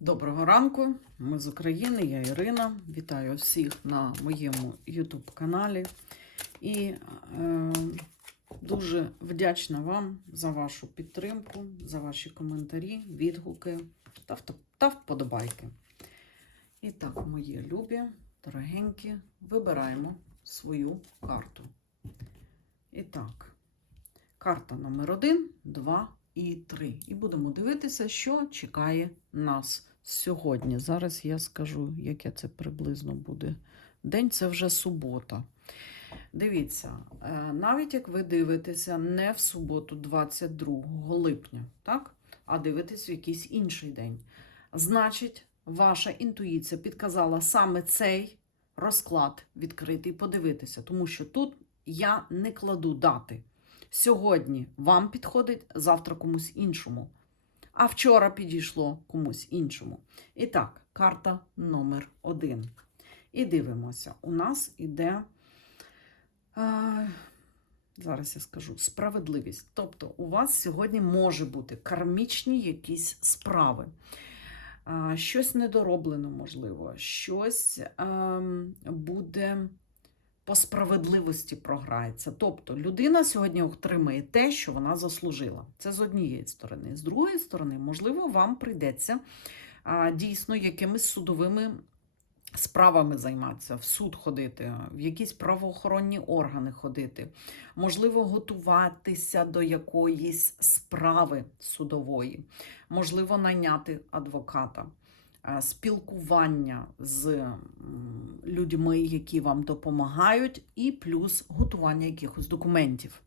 Доброго ранку, ми з України, я Ірина. Вітаю всіх на моєму YouTube каналі. І е, дуже вдячна вам за вашу підтримку, за ваші коментарі, відгуки та, та вподобайки. І так, мої любі, дорогенькі, вибираємо свою карту. І так, карта номер 1, 2 і 3. І будемо дивитися, що чекає нас сьогодні. Зараз я скажу, яке це приблизно буде. День це вже субота. Дивіться, е, навіть як ви дивитеся не в суботу, 22 липня, так? а дивитесь в якийсь інший день. Значить, ваша інтуїція підказала саме цей розклад відкритий подивитися, тому що тут я не кладу дати. Сьогодні вам підходить, завтра комусь іншому. А вчора підійшло комусь іншому. І так, карта номер один. І дивимося. У нас іде, е, зараз я скажу, справедливість. Тобто, у вас сьогодні може бути кармічні якісь справи. Щось недороблено, можливо, щось ем, буде по справедливості програється. Тобто людина сьогодні отримає те, що вона заслужила. Це з однієї сторони. З другої сторони, можливо, вам прийдеться дійсно якимись судовими справами займатися, в суд ходити, в якісь правоохоронні органи ходити, можливо, готуватися до якоїсь справи судової, можливо, найняти адвоката спілкування з людьми, які вам допомагають, і плюс готування якихось документів.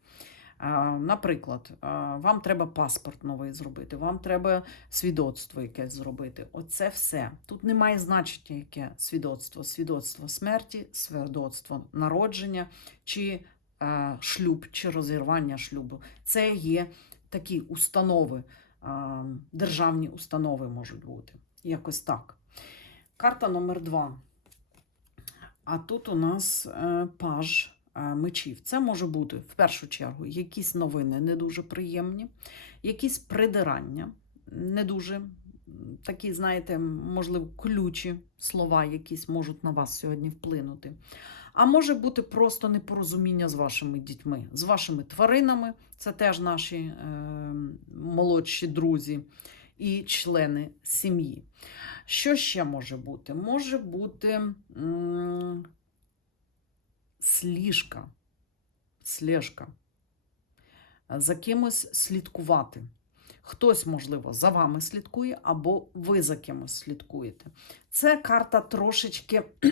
Е, Наприклад, е, вам треба паспорт новий зробити, вам треба свідоцтво якесь зробити. Оце все. Тут немає значення, яке свідоцтво. Свідоцтво смерті, свідоцтво народження, чи е, шлюб, чи розірвання шлюбу. Це є такі установи, е, державні установи можуть бути. Якось так. Карта номер два. А тут у нас е, паж е, мечів. Це може бути в першу чергу якісь новини не дуже приємні, якісь придирання, не дуже такі, знаєте, можливо, ключі слова, якісь можуть на вас сьогодні вплинути. А може бути просто непорозуміння з вашими дітьми, з вашими тваринами, це теж наші е, молодші друзі і члени сім'ї. Що ще може бути? Може бути м, сліжка, слежка. За кимось слідкувати. Хтось, можливо, за вами слідкує, або ви за кимось слідкуєте. Це карта трошечки,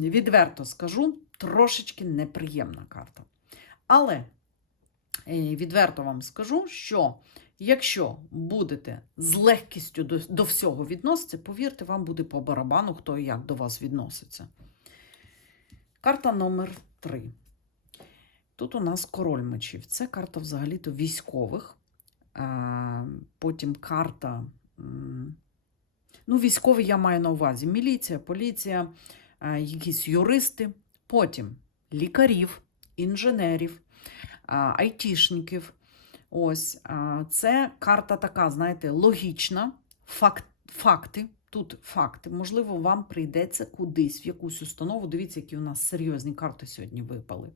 відверто скажу, трошечки неприємна карта. Але е, відверто вам скажу, що якщо будете з легкістю до, до всього відноситися, повірте, вам буде по барабану, хто і як до вас відноситься. Карта номер 3. Тут у нас король мечів. Це карта взагалі-то військових. Потім карта. Ну, військові я маю на увазі. Міліція, поліція, якісь юристи. Потім лікарів, інженерів, айтішників. Ось це карта така, знаєте, логічна, факт, факти. Тут факти. Можливо, вам прийдеться кудись, в якусь установу. Дивіться, які у нас серйозні карти сьогодні випали.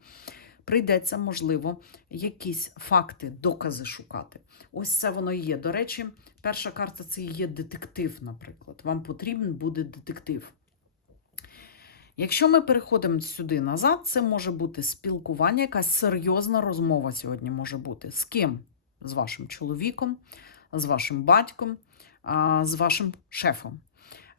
Прийдеться, можливо, якісь факти, докази шукати. Ось це воно і є. До речі, перша карта це є детектив, наприклад. Вам потрібен буде детектив. Якщо ми переходимо сюди назад, це може бути спілкування, якась серйозна розмова сьогодні може бути. З ким? З вашим чоловіком, з вашим батьком, з вашим шефом.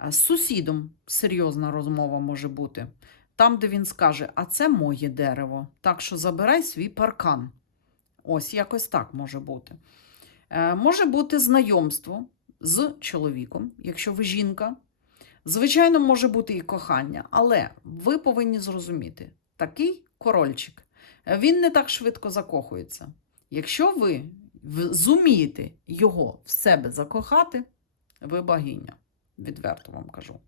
З сусідом серйозна розмова може бути. Там, де він скаже, а це моє дерево, так що забирай свій паркан. Ось якось так може бути. Е, може бути знайомство з чоловіком, якщо ви жінка. Звичайно, може бути і кохання, але ви повинні зрозуміти, такий корольчик, е, він не так швидко закохується. Якщо ви зумієте його в себе закохати, ви богиня. Відверто вам кажу.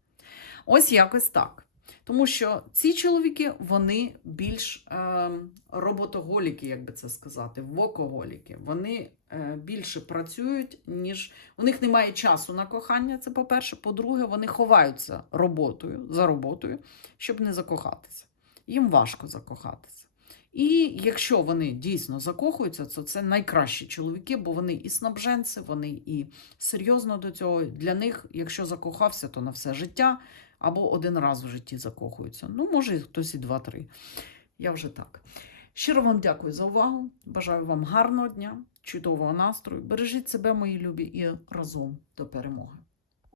Ось якось так. Тому що ці чоловіки вони більш е, роботоголіки, як би це сказати, вокоголіки. Вони е, більше працюють, ніж у них немає часу на кохання. Це по-перше. По-друге, вони ховаються роботою за роботою, щоб не закохатися. Їм важко закохатися. І якщо вони дійсно закохуються, то це найкращі чоловіки, бо вони і снабженці, вони і серйозно до цього. Для них, якщо закохався, то на все життя або один раз в житті закохуються. Ну, може, хтось і два-три. Я вже так. Щиро вам дякую за увагу. Бажаю вам гарного дня, чудового настрою. Бережіть себе, мої любі, і разом до перемоги.